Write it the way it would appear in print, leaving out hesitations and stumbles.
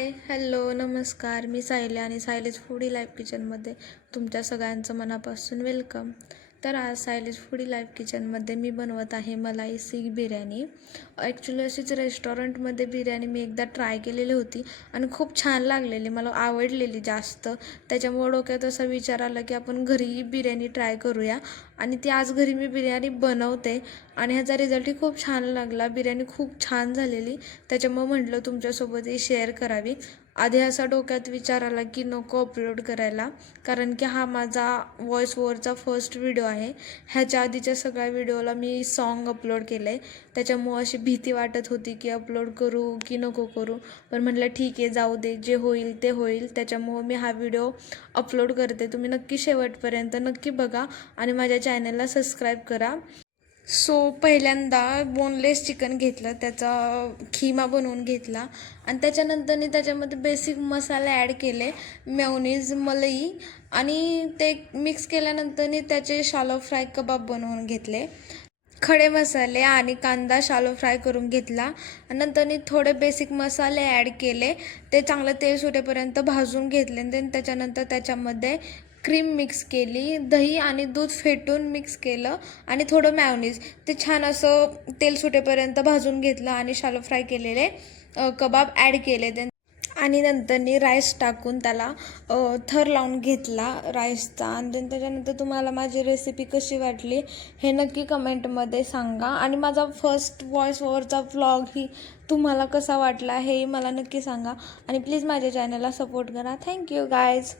हाय, hello, नमस्कार. मी सायली आणि सायलीज foodie life किचनमध्ये तुमच्या सगळ्यांचं मनापासून वेलकम. तर आज सायलीज फूडी लाईफ किचनमध्ये मी बनवत आहे मलाई सीख बिर्याणी. ॲक्च्युली अशीच रेस्टॉरंटमध्ये बिर्याणी मी एकदा ट्राय केलेली होती आणि खूप छान लागलेली, मला आवडलेली जास्त. त्याच्यामुळं डोक्यात असा विचार आला की आपण घरी बिर्याणी ट्राय करूया आणि ती आज घरी मी बिर्याणी बनवते आणि ह्याचा रिझल्टही खूप छान लागला. बिर्याणी खूप छान झालेली, त्याच्यामुळं म्हटलं तुमच्यासोबतही शेअर करावी. आधी असा डोक्यात विचार आला की नको अपलोड करायला, कारण की हा माझा व्हॉइस ओव्हरचा फर्स्ट व्हिडिओ आहे. ह्याच्या आधीच्या सगळ्या व्हिडिओला मी सॉन्ग अपलोड केलं आहे, त्याच्यामुळं अशी भीती वाटत होती की अपलोड करू की नको करू. पण म्हटलं ठीक आहे, जाऊ दे, जे होईल ते होईल. त्याच्यामुळं मी हा व्हिडिओ अपलोड करते. तुम्ही नक्की शेवटपर्यंत नक्की बघा आणि माझ्या चॅनलला सबस्क्राईब करा. पहिल्यांदा बोनलेस चिकन घेतलं, त्याचा खिमा बनवून घेतला आणि त्याच्यानंतर त्याच्यामध्ये बेसिक मसाले ॲड केले, मेयोनीज, मलाई, आणि ते मिक्स केल्यानंतर त्याचे शालो फ्राय कबाब बनवून घेतले. खडे मसाले आणि कांदा शालो फ्राय करून घेतला. नंतर थोडे बेसिक मसाले ॲड केले, ते चांगलं तेल सुटेपर्यंत भाजून घेतले. देन त्याच्यानंतर त्याच्यामध्ये क्रीम मिक्स केली, दही आणि दूध फेटून मिक्स केलं आणि थोडं मेयोनीज, ते छान असं तेल सुटेपर्यंत भाजून घेतलं आणि शालो फ्राय केलेले कबाब ॲड केले. देन आणि नंतर राईस टाकून त्याला थर लावून घेतला राईसचा. आणि देन त्याच्यानंतर तुम्हाला माझी रेसिपी कशी वाटली हे नक्की कमेंटमध्ये सांगा. आणि माझा फर्स्ट व्हॉइस ओव्हरचा व्लॉग ही तुम्हाला कसा वाटला हेही मला नक्की सांगा. आणि प्लीज माझ्या चॅनलला सपोर्ट करा. Thank you guys.